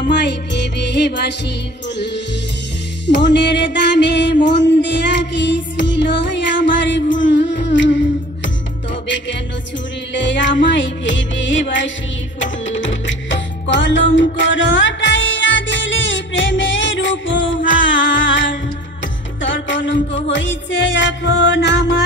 আমায় ভেবে বাসি ফুল। মনের দামে মন দেয়া কি ছিল আমার ভুল, তবে কেন ছুড়লে আমায় ভেবে বাসি ফুল। কলঙ্ক রটাইয়া দিলি প্রেমের উপহার, তোর কলঙ্ক হইছে এখন আমার